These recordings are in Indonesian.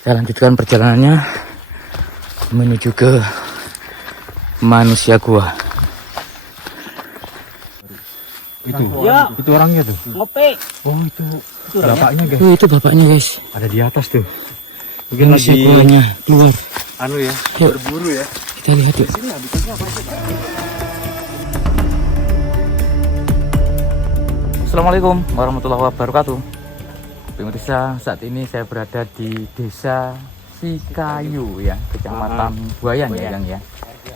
Kita lanjutkan perjalanannya menuju ke manusia gua. Itu, ya, itu orangnya tuh. ngopi. Oh itu bapaknya guys. Oh, itu bapaknya guys. Ada di atas tuh. Mungkin Manusia lagi guanya keluar. anu ya, Yuk. berburu ya. Kita lihat yuk. Assalamualaikum warahmatullahi wabarakatuh. Pemirsa, saat ini saya berada di desa Sikayu ya, kecamatan Buayan ya Kang ya.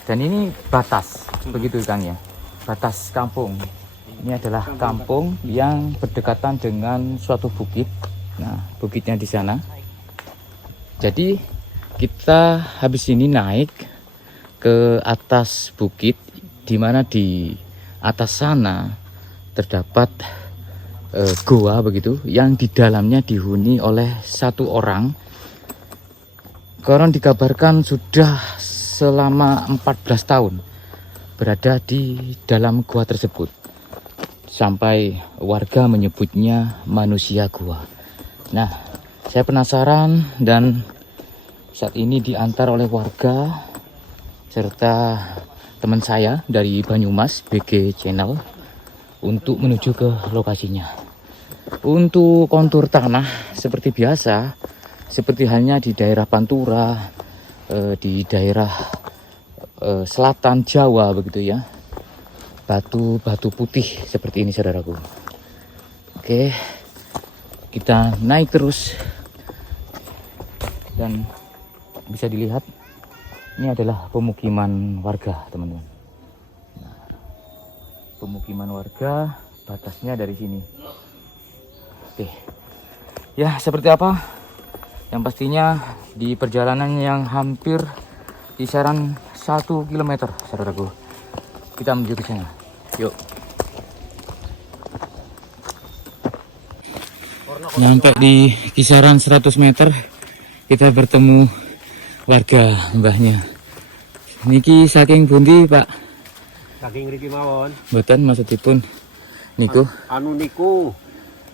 Dan ini batas, begitu Kang ya. Batas kampung. Ini adalah kampung yang berdekatan dengan suatu bukit. Nah, bukitnya di sana. Jadi kita habis ini naik ke atas bukit, di mana di atas sana terdapat goa begitu, yang di dalamnya dihuni oleh satu orang. Konon dikabarkan sudah selama 14 tahun berada di dalam gua tersebut, sampai warga menyebutnya manusia gua. Nah, saya penasaran dan saat ini diantar oleh warga serta teman saya dari Banyumas BG Channel untuk menuju ke lokasinya. Untuk kontur tanah seperti biasa, seperti halnya di daerah Pantura, di daerah selatan Jawa begitu ya, batu-batu putih seperti ini saudaraku. Oke, kita naik terus dan bisa dilihat ini adalah pemukiman warga teman-teman. Nah, pemukiman warga, batasnya dari sini. Oke, ya seperti apa? Yang pastinya di perjalanan yang hampir kisaran 1 km saudaraku, kita menuju ke sana. Yuk. Sampai di kisaran 100 meter kita bertemu warga mbahnya. Niki saking pundi Pak? Saking ngriki mawon. Mboten maksudipun niku Anu niku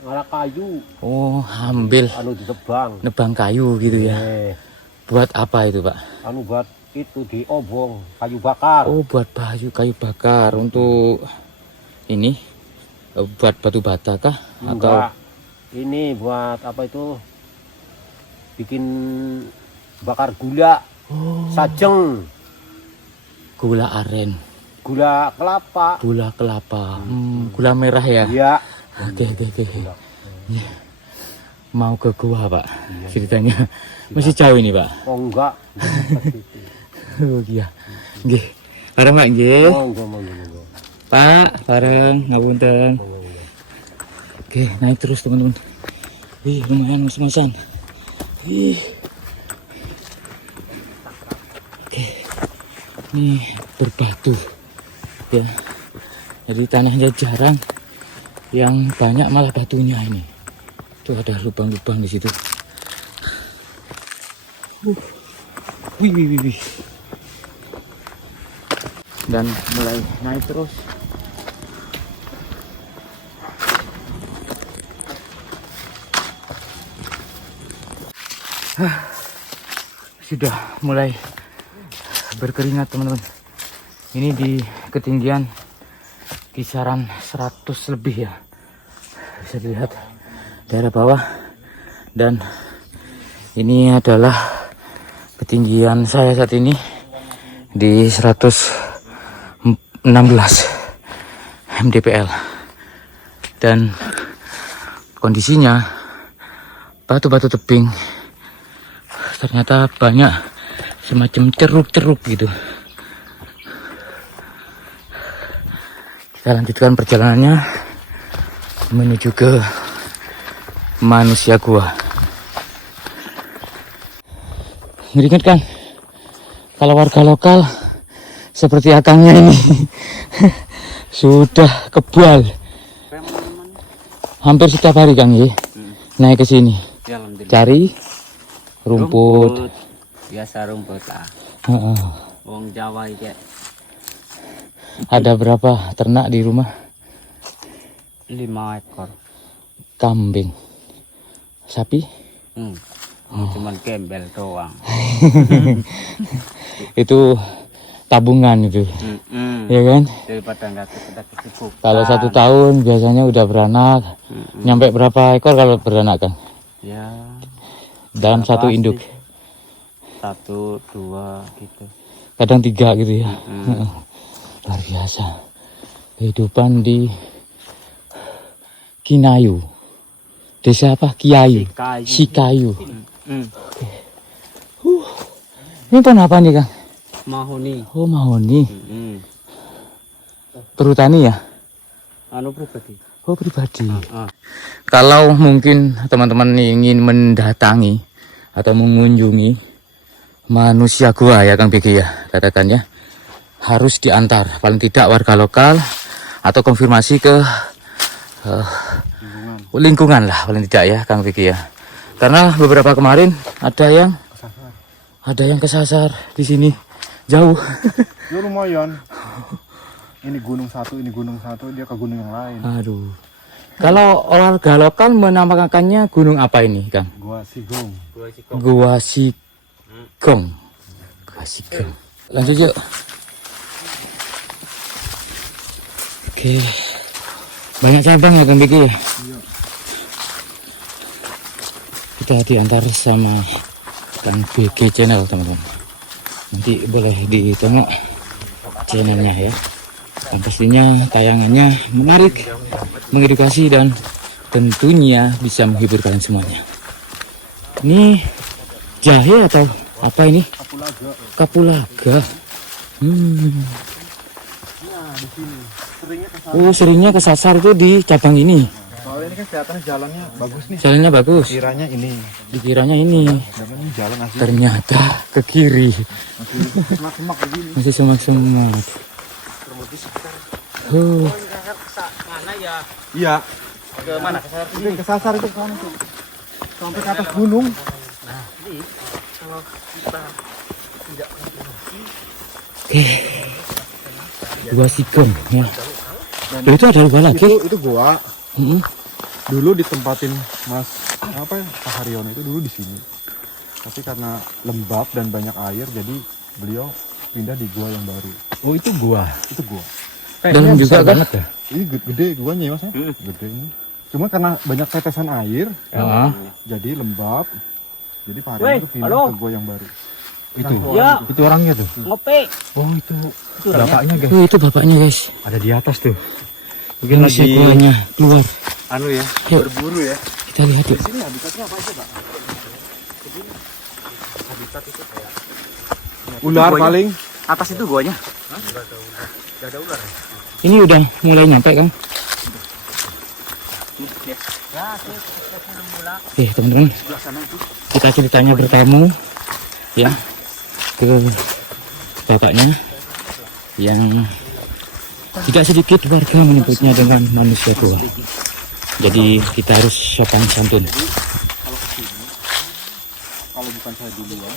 ngalah kayu, oh ambil anu ditebang. nebang kayu gitu ya. Buat apa itu Pak? Anu buat itu diobong kayu bakar. Oh buat kayu bakar untuk ini buat batu bata kah? Enggak. Ini buat apa itu? Bikin bakar gula. Sajeng. Gula aren, Gula kelapa. gula kelapa, gula merah ya? Iya. Oke. Ya. Mau ke gua Pak, ceritanya masih jauh ini Pak. Oh enggak. Oh iya, nggih. Bareng Pak nggih. Monggo. Pak, bareng ngapunten. Oke, naik terus teman-teman. Wih, lumayan mas-masan. Wih. Oke. Ini berbatu. Ya. Jadi tanahnya jarang. Yang banyak malah batunya ini. Tuh ada lubang-lubang di situ. Wih. Dan mulai naik terus. Sudah mulai berkeringat teman-teman. Ini di ketinggian kisaran 100 lebih ya, bisa dilihat daerah bawah. Dan ini adalah ketinggian saya saat ini di 116 mdpl, dan kondisinya batu-batu tebing ternyata banyak semacam ceruk-ceruk gitu. Kita lanjutkan perjalanannya menuju ke manusia gua. Ngeringet kan kalau warga lokal seperti akangnya ini sudah kebal hampir setiap hari Kang ya, naik ke sini cari rumput. Biasa rumput lah. Wong Jawa iki. Ada berapa ternak di rumah? 5 ekor. Kambing, sapi, Cuman gembel doang. Itu tabungan itu, ya kan? Daripada nggak kita kesibukan. Kalau 1 tahun biasanya udah beranak. Nyampe berapa ekor kalau beranak, Kang? Ya. Dalam berapa satu induk. sih? 1, 2 gitu. Kadang 3 gitu ya. Luar biasa. Kehidupan di Kinayu. Desa apa? Kiayu. Sikayu. Ini pohon apa nih, Kang? Mahoni. Oh, mahoni. Perhutani ya? Anu pribadi. Oh, pribadi. Kalau mungkin teman-teman ingin mendatangi atau mengunjungi manusia gua ya, Kang Begi ya, katakan ya, harus diantar paling tidak warga lokal atau konfirmasi ke lingkungan lah paling tidak ya, Kang Begi ya. Karena beberapa kemarin ada yang kesasar di sini jauh. Ya lumayan. Ini gunung satu, dia ke gunung yang lain. Aduh. Kalau warga lokal menamakannya gunung apa ini, Kang? Gua Sigong. Gua Sigong. Lanjut yuk. Oke. Banyak cabang ya, Kang Biki ya? Iya. Kita diantar sama Kang BG channel, teman-teman. Nanti boleh ditengok channelnya ya. Dan pastinya tayangannya menarik, mengedukasi, dan tentunya bisa menghibur kalian semuanya. Ini jahe atau apa ini? Kapulaga. Oh, seringnya kesasar itu di cabang ini. Soalnya ini kan kelihatannya jalannya bagus nih. Jalannya bagus. Kiranya ini. Dikiranya ini. Ini jalan asli. Ternyata ke kiri. Semak-semak begini. Masih semak-semak. Mana ya? Iya. Ke mana? Kesasar Itu kesasar itu kan. Sampai ke atas gunung. Oke. Gua Sigong ya. Loh, itu ada gua lagi. Itu gua. Dulu ditempatin Mas apa ya, Pak Haryono itu dulu di sini. Tapi karena lembab dan banyak air, jadi beliau pindah di gua yang baru. Oh, itu gua. Itu gua. Dan juga banget ya. Ini gede guanya ya, Mas ya? Gede ini. Cuma karena banyak tetesan air, jadi lembab. Jadi Pak Haryono itu pindah ke gua yang baru. Itu. Ya. Itu orangnya tuh. Ngopi. Oh, itu bapaknya, guys. Oh, itu bapaknya, guys. Ada di atas tuh. Mungkin lagi sekolahnya keluar. Anu ya, Yuk. berburu ya. Kita lihat yuk. Sini habitatnya apa aja, Pak? Habitat itu kayak ular paling. Atas itu guanya. Gak ada ular. Ini udah mulai nyampe, Kang. Oke, teman-teman. Kita ceritanya bertamu ya ke bapaknya yang tidak sedikit warga menyebutnya dengan manusia tua. Jadi kita harus sopan santun. Kalau bukan saya duluan,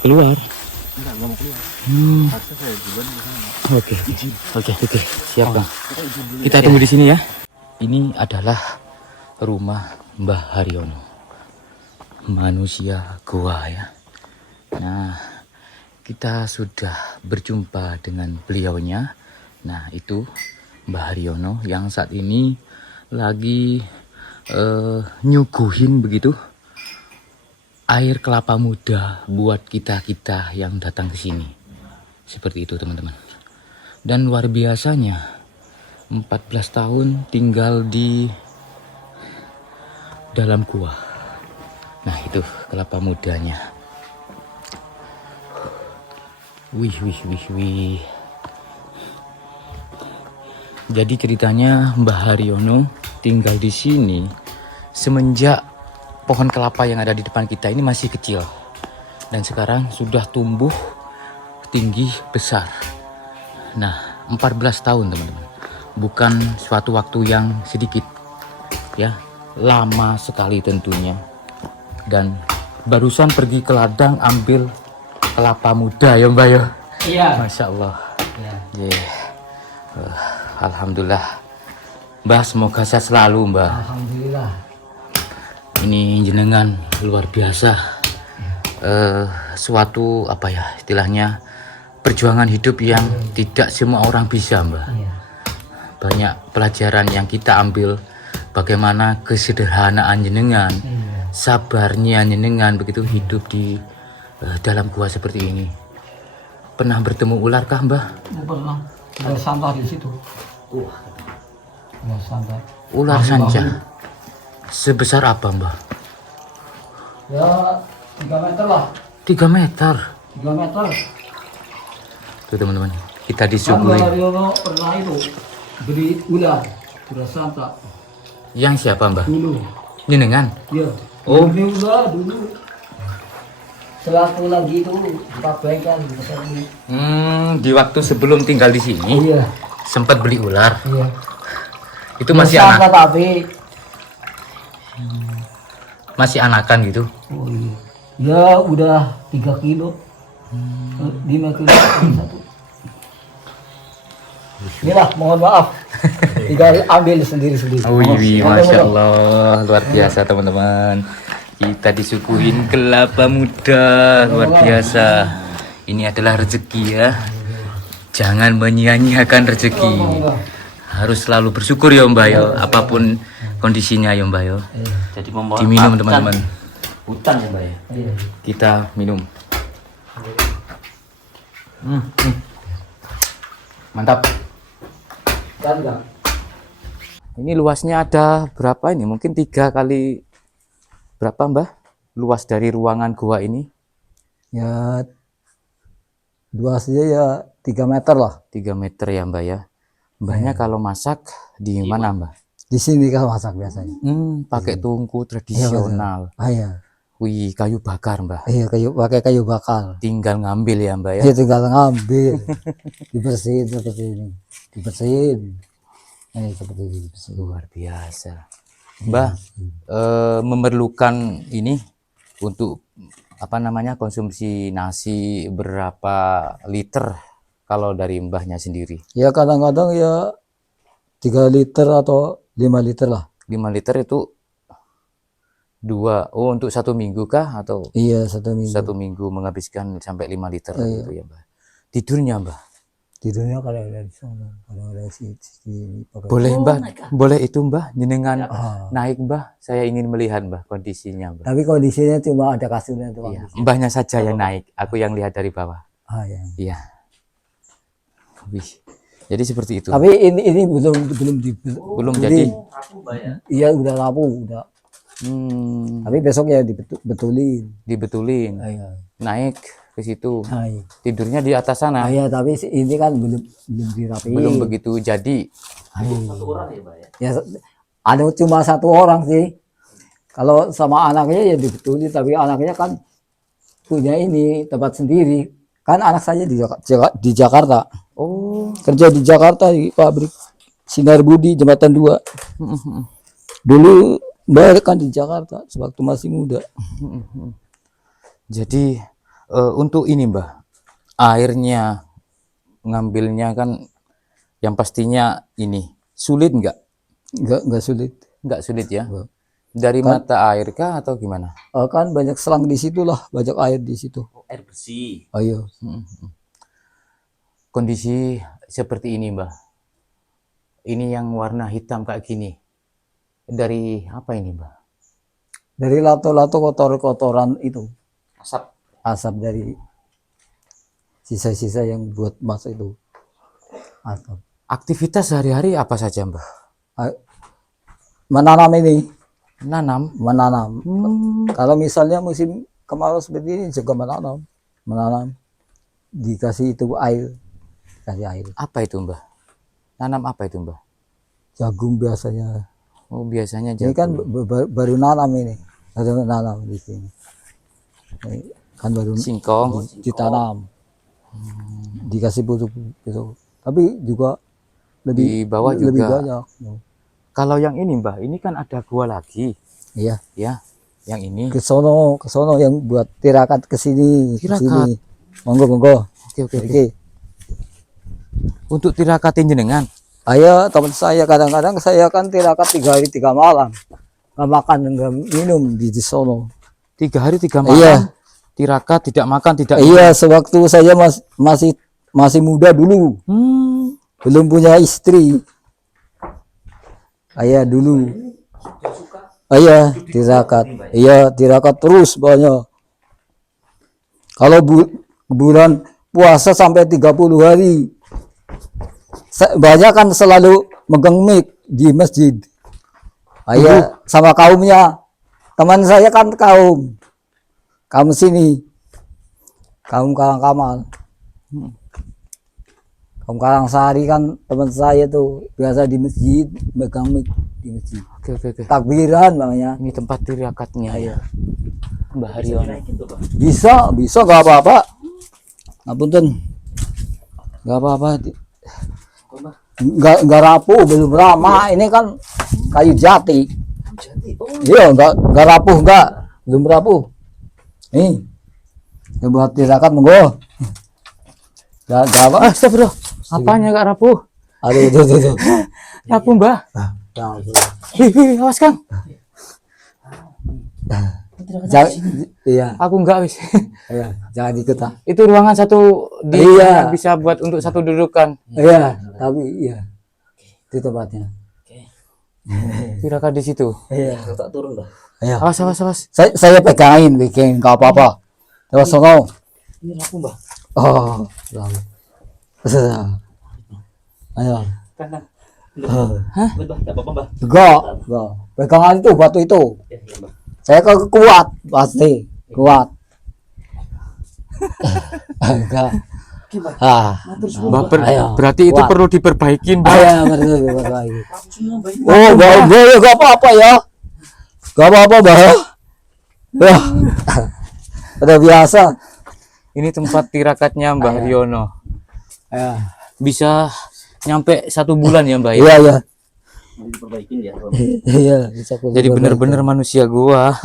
Keluar. enggak mau keluar. Harusnya saya duluan ke sana. Oke, siap, Bang. Kita tunggu di sini ya. Ini adalah rumah Mbah Haryono, manusia gua ya. Nah, kita sudah berjumpa dengan beliaunya. Nah, itu Mbah Haryono yang saat ini lagi nyuguhin begitu air kelapa muda buat kita yang datang ke sini. Seperti itu, teman-teman. Dan luar biasanya 14 tahun tinggal di dalam gua. Nah, itu kelapa mudanya. Wih. Jadi ceritanya Mbah Haryono tinggal di sini semenjak pohon kelapa yang ada di depan kita ini masih kecil. Dan sekarang sudah tumbuh tinggi besar. Nah, 14 tahun, teman-teman. Bukan suatu waktu yang sedikit. Ya, lama sekali tentunya. Dan barusan pergi ke ladang ambil kelapa muda ya, Mbak ya. Iya. Masya Allah. Yeah. Alhamdulillah. Mbah, semoga sehat selalu, Mbah. Alhamdulillah. Ini jenengan luar biasa. Suatu apa ya istilahnya, perjuangan hidup yang tidak semua orang bisa, Mbah. Banyak pelajaran yang kita ambil, bagaimana kesederhanaan jenengan, sabarnya jenengan begitu hidup di dalam gua seperti ini. Pernah bertemu ular kah, Mbah? Pernah. Ada sampah di situ. Ada sampah. Ular sanca. Sebesar apa, Mbah? Ya 3 meter lah. 3 meter. 3 meter. Tuh teman-teman, kita Kan disuguhi. Yono pernah itu beli ular santa Yang siapa, Mbah? dulu. Jenengan. Iya. Oh. Beli ular dulu. Selaku lagi itu empat bengkel di pasar ini. Di waktu sebelum tinggal di sini Iya. sempat beli ular. Iya. Itu masih Santa anak, tapi. masih anakan gitu. Oh iya. Ya udah 3 kilo. 5 kilo satu. Inilah, mohon maaf. Tinggal ambil sendiri-sendiri. Oh iya, masya Allah, luar biasa teman-teman. Kita disuguhin kelapa muda, luar biasa. Ini adalah rezeki ya. Jangan menyia-nyiakan rezeki. Harus selalu bersyukur ya Mbak ya, apapun kondisinya ya Mbak ya. Jadi Diminum teman-teman. hutan ya Mbak ya. Iya. Kita minum. Mantap. Kan enggak? Ini luasnya ada berapa ini? Mungkin 3 kali berapa Mbah? Luas dari ruangan gua ini? Ya luasnya ya 3 meter lah. 3 meter ya Mbah ya. Mbahnya kalau masak di mana Mbah? Di sini kalau masak biasanya. Pakai tungku tradisional. Ah iya. Wih, kayu bakar Mbah. Iya, pakai kayu bakar. Tinggal ngambil ya Mbah ya. Dia tinggal ngambil. Dibersihin seperti ini. Dibersihin. Seperti ini. Dibersihin. Luar biasa. Mbah, memerlukan ini untuk apa namanya konsumsi nasi berapa liter kalau dari Mbahnya sendiri? Ya kadang-kadang ya 3 liter atau 5 liter lah. 5 liter itu 2. Oh, untuk 1 minggu kah atau Iya, 1 minggu. 1 minggu menghabiskan sampai 5 liter Iya. gitu ya Mbah. Tidurnya Mbah. Tidurnya kalau ada di sana, kalau ada di pakai. Boleh Mbah, boleh itu Mbah, jenengan Ah. naik Mbah. Saya ingin melihat Mbah kondisinya Mbah. Tapi kondisinya cuma ada kasurnya doang. Iya, Mbahnya saja yang naik, aku yang lihat dari bawah. Ah ya. Iya. Wih. Jadi seperti itu. Tapi ini belum Belum jadi. Iya udah rapuh udah. Tapi besok ya dibetulin. Dibetulin. Iya. Naik ke situ. Iya. Tidurnya di atas sana. Iya, tapi ini kan belum dirapiin. Belum begitu jadi. Ya ada cuma 1 orang sih. Kalau sama anaknya ya dibetulin, tapi anaknya kan punya ini tempat sendiri. Kan anak saya di Jakarta. Oh. Kerja di Jakarta di pabrik Sinar Budi Jembatan 2. Dulu Mbak kan di Jakarta sewaktu masih muda. Jadi untuk ini Mbah, airnya ngambilnya kan yang pastinya ini sulit nggak? Enggak sulit. Nggak sulit ya? Nggak. Dari mata air kah atau gimana? Kan banyak selang di situ lah, banyak air di situ. Air bersih. Ayo. Kondisi seperti ini Mbah. Ini yang warna hitam kayak gini. Dari apa ini Mbah? Dari lato-lato kotoran itu. Asap. Asap dari sisa-sisa yang buat masak itu. Asap. Aktivitas sehari-hari apa saja Mbah? Menanam ini. Nanam. Menanam. Kalau misalnya musim kemarau seperti ini juga menanam. Menanam. Dikasih itu air. Kasih air. Apa itu Mbah? Nanam apa itu Mbah? Jagung biasanya. Oh biasanya Ini kan baru nanam ini. Baru nanam di sini. Ini kan baru singkong. ditanam. Dikasih pupuk gitu. Tapi juga Di bawah lebih juga. banyak. Kalau yang ini Mbah, ini kan ada gua lagi. Iya. Ya, yang ini. Ke sono yang buat tirakat ke sini, ke Tirakat? sini. Monggo. Oke. Oke. Untuk tirakatin jenengan. Ayo teman saya kadang-kadang saya kan tirakat 3 hari 3 malam. nggak makan, nggak minum di sono. 3 hari 3 malam. Iya. Tirakat, tidak makan, tidak Iya, sewaktu saya masih muda dulu, Hmm. belum punya istri. Ayah dulu. Ayah tirakat. Iya, tirakat terus banyak. Kalau bulan puasa sampai 30 hari. Banyak kan selalu megang mic di masjid. Ayah sama kaumnya. Teman saya kan kaum sini. Kaum Karangkamal. Kaum Karangsari kan teman saya tuh biasa di masjid, megang mic di masjid. Oke. Takbiran makanya. Ini tempat tirakatnya ya. Iya. Mbah Haryono. Bisa nggak apa-apa. Ngapunten. Nggak apa-apa. Nggak rapuh, belum lama. Ini kan kayu jati. Iya, nggak rapuh, belum rapuh. Nih, buat tirakat monggo. Nggak apa. Astagfirullah. Apanya gak rapuh? Aduh, itu. Rapuh, Mbah. Jangan. Wih, awas Kang. Iya, Aku enggak wis. iya, jangan ikut ah. Itu ruangan satu Iya. bisa buat untuk satu dudukan. Iya, tapi iya. Itu tempatnya. Tirakat di situ. Iya. Tak turun dah. Iya. Awas. Saya pegangin, bikin nggak apa-apa. Terus sono. Ini rapuh mbah. Oh, lalu. Ayo. Kanan. Hah? Mbah, tak apa-apa mbah. Enggak. Pegangan itu batu itu. Ya, mbah. Saya kuat, pasti kuat. Enggak. Mbah, Ayo, berarti itu kuat. perlu diperbaikin, Mbah. Ayo, betul. Oh, enggak apa-apa ya. Enggak apa-apa, Mbak. Ya. Udah biasa. Ini tempat tirakatnya Mbah Haryono. Ya. Bisa nyampe 1 bulan ya, Mbah. Iya, iya. Mau diperbaikin ya. Iya, bisa Jadi benar-benar manusia gua.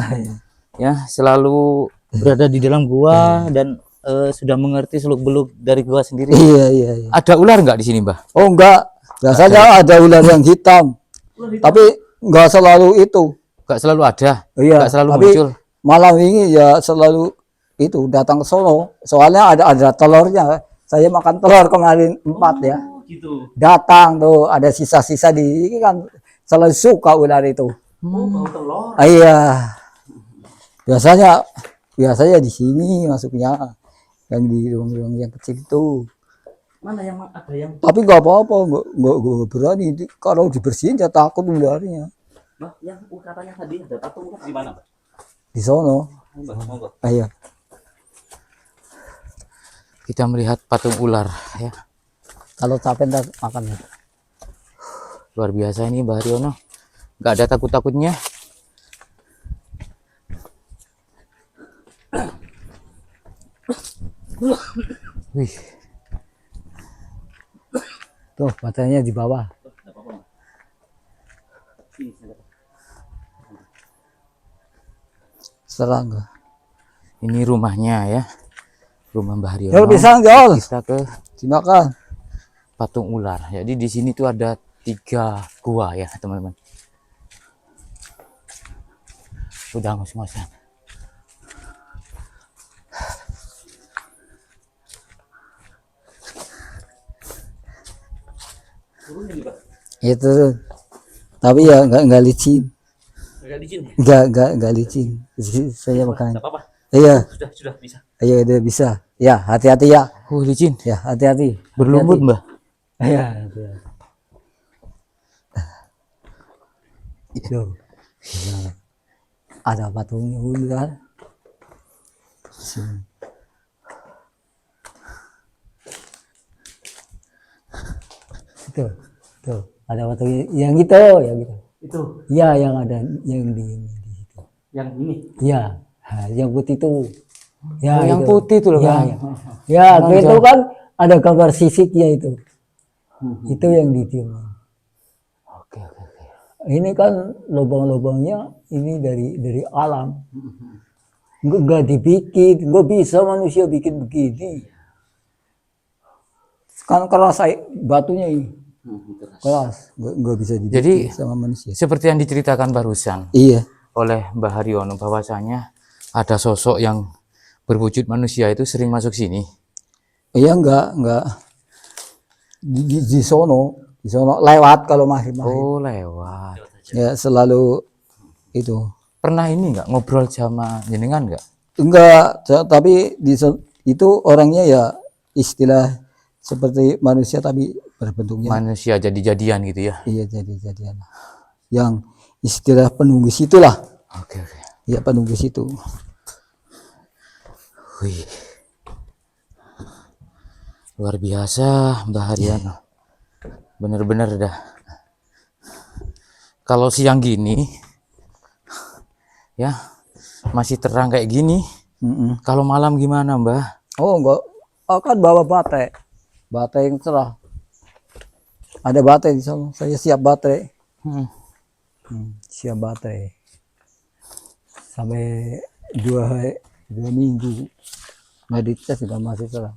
Ya, selalu berada di dalam gua dan sudah mengerti seluk-beluk dari gua sendiri. Iya. Ada ular nggak di sini, Mbah? Oh, enggak. Biasanya ada ular yang hitam. Tapi enggak selalu itu. Nggak selalu ada. Iya, Nggak selalu tapi muncul. malam ini ya selalu itu datang ke sono. Soalnya ada telurnya. Saya makan telur kemarin 4 ya. Gitu. Datang tuh ada sisa-sisa di ini kan selalu suka ular itu. Oh, bau telur. Iya. Biasanya di sini masuknya yang di ruang-ruang yang kecil itu. Mana yang ada yang Tapi nggak apa-apa, nggak berani. Kalau dibersihin ya takut ularnya. mbah yang katanya tadi ada patung di mana, mbah? Di sono. Mbah, monggo. Ayo. Kita melihat patung ular ya. Kalau capek ntar makan ya. Luar biasa ini Mbah Haryono. Nggak ada takut-takutnya. Wih, Tuh baterainya di bawah. Enggak apa-apa, mbah. Sini, sini. Serang nggak? ini rumahnya ya. Rumah Mbah Haryono. Jol pisang jol. Kita ke Dimakan. patung ular. Jadi di sini tuh ada 3 gua ya, teman-teman. Udah ngos-ngosan. Turun ini, mbah. Itu. Tapi ya nggak licin. Enggak licin. Nggak licin. Saya makan. Enggak apa-apa. Iya. Sudah bisa. Ayo udah bisa. Ya hati-hati ya. Licin. Ya hati-hati. Berlumut, Mbah. Iya. Itu. Ya. Ada patungnya ular. Sini. Itu. Tuh. Ada patungnya. Yang itu. Itu Iya yang ada yang di situ. yang ini. Iya. Nah, yang putih itu. Ya, Oh, yang itu. putih itu loh, Ya, Bang. ya itu kan ada gambar sisiknya itu. Itu yang ditiup. Oke. Ini kan lubang-lubangnya ini dari alam. Enggak dibikin, enggak bisa manusia bikin begini. Kan keras batunya ini. keras, nggak bisa dibikin Jadi sama manusia. seperti yang diceritakan barusan Iya, oleh Mbah Haryono bahwasanya ada sosok yang berwujud manusia itu sering masuk sini. iya nggak di sono lewat kalau masih Oh, lewat. ya selalu itu. Pernah ini nggak ngobrol sama jenengan nggak? Enggak, tapi itu orangnya ya istilah seperti manusia tapi berbentuknya Manusia jadi-jadian gitu ya. iya jadian. Yang istilah penunggu situ lah. Oke, oke. Ya penunggu situ. Wih. Luar biasa Mbah Haryono. Bener-bener dah. Kalau siang gini ya masih terang kayak gini. Kalau malam gimana Mbah? Oh enggak, akan bawa batai yang cerah. Ada batai di sana, saya siap batai. Siap batai. Sampai dua minggu nggak dicas juga masih cerah.